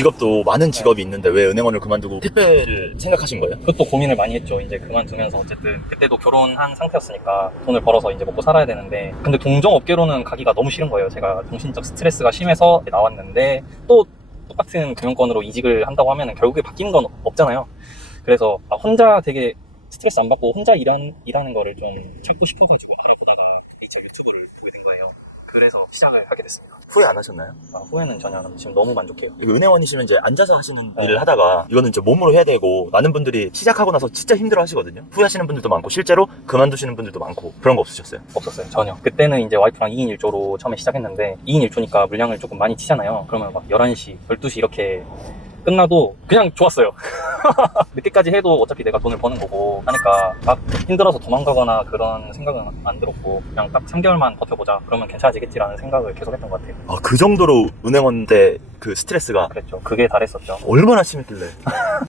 직업도 많은 직업이 있는데 왜 은행원을 그만두고 택배를 생각하신 거예요? 그것도 고민을 많이 했죠. 이제 그만두면서 어쨌든 그때도 결혼한 상태였으니까 돈을 벌어서 이제 먹고 살아야 되는데 근데 동종업계로는 가기가 너무 싫은 거예요. 제가 정신적 스트레스가 심해서 나왔는데 또 똑같은 금융권으로 이직을 한다고 하면 결국에 바뀌는 건 없잖아요. 그래서 아, 혼자 되게 스트레스 안 받고 혼자 일한, 일하는 거를 좀 찾고 싶어가지고 알아보다가 HR 유튜브를 보게 된 거예요. 그래서 시작을 하게 됐습니다. 후회 안 하셨나요? 아, 후회는 전혀 안 합니다. 지금 너무 만족해요. 이거 은행원이시면 이제 앉아서 하시는 네. 일을 하다가 이거는 이제 몸으로 해야 되고 많은 분들이 시작하고 나서 진짜 힘들어 하시거든요. 후회하시는 분들도 많고 실제로 그만두시는 분들도 많고 그런 거 없으셨어요? 없었어요 전혀 그때는 이제 와이프랑 2인 1조로 처음에 시작했는데 2인 1조니까 물량을 조금 많이 튀잖아요 그러면 막 11시 12시 이렇게 끝나도 그냥 좋았어요 늦게까지 해도 어차피 내가 돈을 버는 거고 하니까 막 힘들어서 도망가거나 그런 생각은 안 들었고 그냥 딱 3개월만 버텨보자 그러면 괜찮아지겠지라는 생각을 계속 했던 것 같아요. 아, 그 정도로 은행원 때그 스트레스가 그랬죠. 그게 달했었죠. 얼마나 심했길래